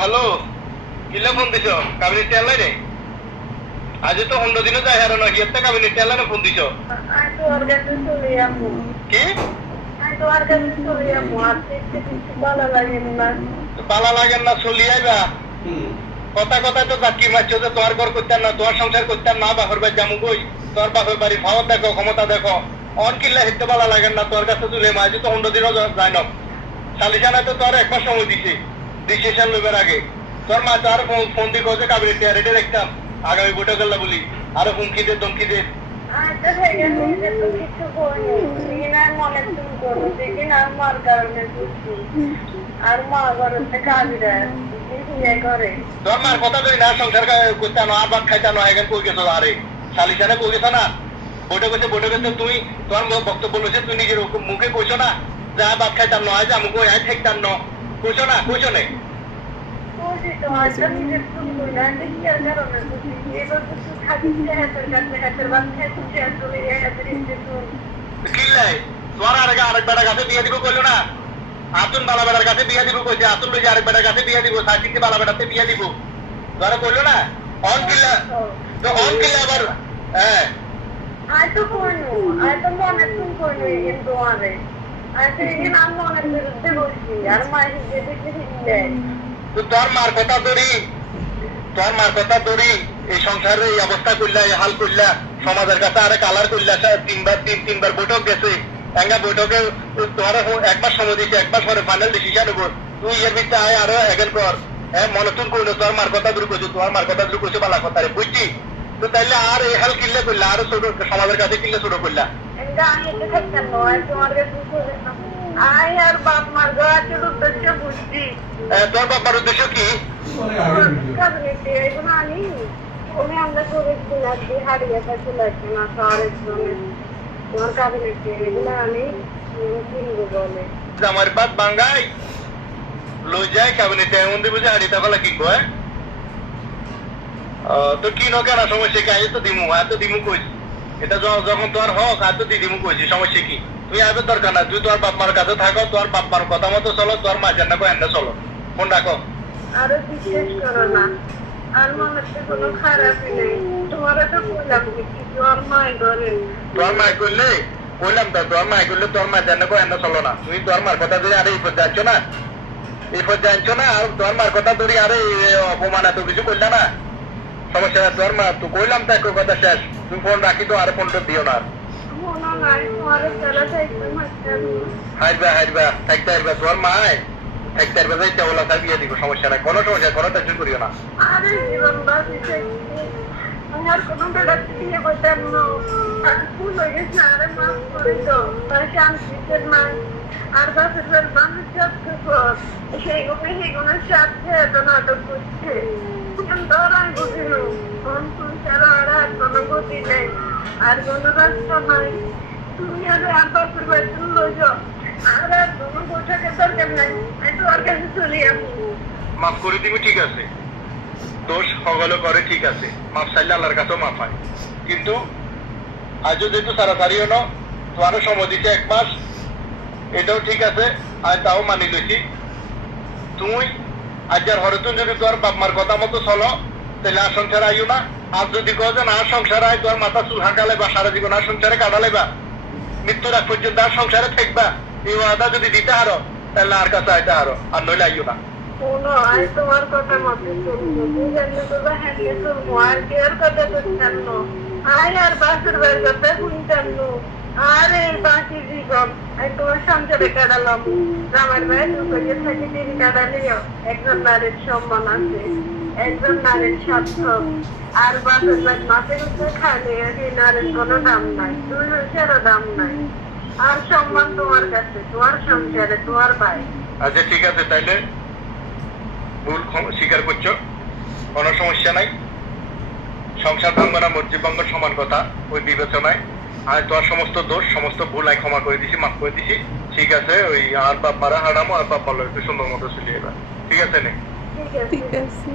Hello. কিলে phone দিছ? টেলাই রে আজ তো হন্ড দিনও হারানো হিয়াতে কাবিনেট টেলাই ফোন দিছ? কি? না পালা লাগেন না কথা কথা তো চাকি মারছো যে তোমার ঘর করতেন না তোমার সংসার করতেন না বাপের বাড়ি জামু কই তোমার বাপের বাড়ি ভাবত দেখো ক্ষমতা দেখো। অন কিল্লা হিতে পালা লাগেন না তোর কাছে তুলে মাঝে তো হন্ড দিনও যাই না। সালিশানা তো তোর একবার সময় দিছে। ডিসিশন লইবার আগে। তোর মা তার ফোন দিয়ে কইছে কাবিনেট রেটে দেখতাম। আগামী বৈঠক করলা বলি। আরও হুমকি দে ধমকি দে। কাবিরা। করে? তোর মার কথা তুই না সংসার করতে আনো আর ভাত খাইতে আনো এখন কই গেছো আরে? সালিশানে কই গেছো না? বৈঠক হচ্ছে বৈঠক হচ্ছে তুই তোর বক্তব্য বলেছে তুই নিজের মুখে কইছো না? যে ভাত খাইতাম না আজ আমি কই আয় ঠেকতাম না। কইছো না? কইছো না? বুঝি তো আজকে নিজের তুমি কই না দেখি আর কারণে বুঝি এবার তো তুই থাকিস হাতের কাছে হাতের বাদ খাইছিস চলে হাতের ইচ্ছে তুই কি লাই তোর আরেক আরেক বেটার কাছে বিয়ে দিব কইলো না আতুন বালা বেটার কাছে বিয়ে দিব কইছে আতুন লইছে আরেক বেটার কাছে বিয়ে দিব সাকিতি বালা বেটাতে বিয়ে দিব তোরা কইলো না অন কিল্লা তো অন কিল্লা আবার হ্যাঁ আয় তো কইনু আয় তো মনে তুমি কইনু কিন্তু আরে আয় তো এখানে আমি মনের বিরুদ্ধে বলছি আর মায়ের যে দেখে দিলে তো তোর মার কথা ধরি, তোর মার কথা ধরি, এই সংসারে এই অবস্থা করলা, এই হাল করলা, সমাজের কাছে আরে কালার করলা তিনবার, তিন, তিনবার বৈঠক গেছে। এঙ্গা বৈঠকে তোমার একবার সময় দিচ্ছে একবার পরে ফাইনাল ডিসিশন হব। তুই এর ভিতরে আয় আরও এগেন কর। হ্যাঁ মনে তুন কইলো, তোর মার কথা দূর করছ তোমার মার কথা দূর করছ বালা কথা রে বুঝছি? তো তাইলে আর এই হাল কিনলে করলা, আরও ছোট সমাজের কাছে কিনলে ছোট করলা। আমি আর বাপ মার গাছের উদ্দেশ্য বুঝছি। তোর বাবার উদ্দেশ্য কি? আমরা আর না বাদ বাঙ্গাই লই যায় ক্যাবিনেটে এমন দিবে যে ফেলা কি কয় তো কি নো সমস্যা কি? আজ তো দিমু আজ তো দিমু কইছি এটা যখন তোর হক আজ তো দি দিমু কইছি সমস্যা কি? তুই আবে দরকার না তুই তোর বাপ মার কাছে থাকো তোর বাপ মার কথা মতো চলো তোর মা জানা কো এন্ডা চলো। ফোন রাখো। আরও বিশ্বাস করো না। আর মনে হচ্ছে কোনো খারাপই নেই। তোমার তো যে কিছু আর মাই করেন। তোর মা করলে? বললাম তো তোর মা করলে তোর মা জানা কো চলো না। তুই তোর মার কথা ধরে আরে এই পর্যায়ে আনছো না? এই পর্যায়ে আনছো না? আর তোর মার কথা ধরে আরে অপমান এত কিছু করলে না? সমস্যা না তোর মা তুই কইলাম তো একটু কথা শেষ। তুই ফোন রাখি তো আর ফোনটা দিও না। তোমার হারবা হারবা থাকতে হারবা তোর মা হারবা যাইতে ওলা তাই বিয়ে দিব সমস্যা নাই কোনো সমস্যা কোনো টেনশন করিও না আরে জীবন আর কোনো বেড়া দিয়ে বলতাম না আর ভুল হয়ে গেছে আরে মাফ করে দাও আর বাসের মানুষ সাথে সেইগুলো সেইগুলোর সাথে এত করছে আর আমি বুঝিল কোন সংসার আর আর কোনো গতি নেই আর কোনো রাস্তা নাই তুমি আর আর বাসের বেতন লই আর আর মাফ করে দিবি, ঠিক আছে। দোষ করে ঠিক আছে। মাফ চাইলে আল্লাহর কাছেও মাফ হয়। কিন্তু আজও যেহেতু সারাসারিও ন তোমারও সময় দিছে এক মাস, এটাও ঠিক আছে, আর তাও মানি লইছি। তুই আজকের হরতুন যদি তোর বাপ কথা মতো চলো, তাহলে আর সংসার আইও না। আর যদি কো যে না সংসার আয়, তোর মাথা চুল হাঁকালে বা সারা জীবন আর সংসারে কাটালে বা মৃত্যুর আগ পর্যন্ত আর সংসারে থাকবা। এই ওয়াদা যদি দিতে হারো, তাহলে আর কাছে আইতে হারো, আর নইলে আইও না। তোমার কথা আর কে আর কথা করতাম না আয় আর বাসের বাড়ির কথা শুনতাম আর বাকি জীবন, আমি তোমার সংসারে কাটালাম। আমার ভাই দুপুরে থেকে দিন কাটালিও একজন নারীর সম্মান আছে, একজন নারীর স্বার্থ। আর বাসের বাড়ি মাসে মাসে খালি এই নারীর কোনো দাম নাই দুই মানুষেরও দাম নাই। আর সম্মান তোমার কাছে তোমার সংসারে তোমার ভাই। আচ্ছা ঠিক আছে তাইলে ভুল স্বীকার করছ। কোনো সমস্যা নাই। সংসার ভাঙ্গ না মসজিদ ভাঙ্গ সমান কথা। ওই বিবেচনায়। আর তোর সমস্ত দোষ সমস্ত ভুল আই ক্ষমা করে দিছি মাফ করে দিছি। ঠিক আছে ওই আর বাপ মারা হারামো আর বাপ মারা একটু সুন্দর মতো চলিয়ে এবার। ঠিক আছে নে? ঠিক ঠিক আছে।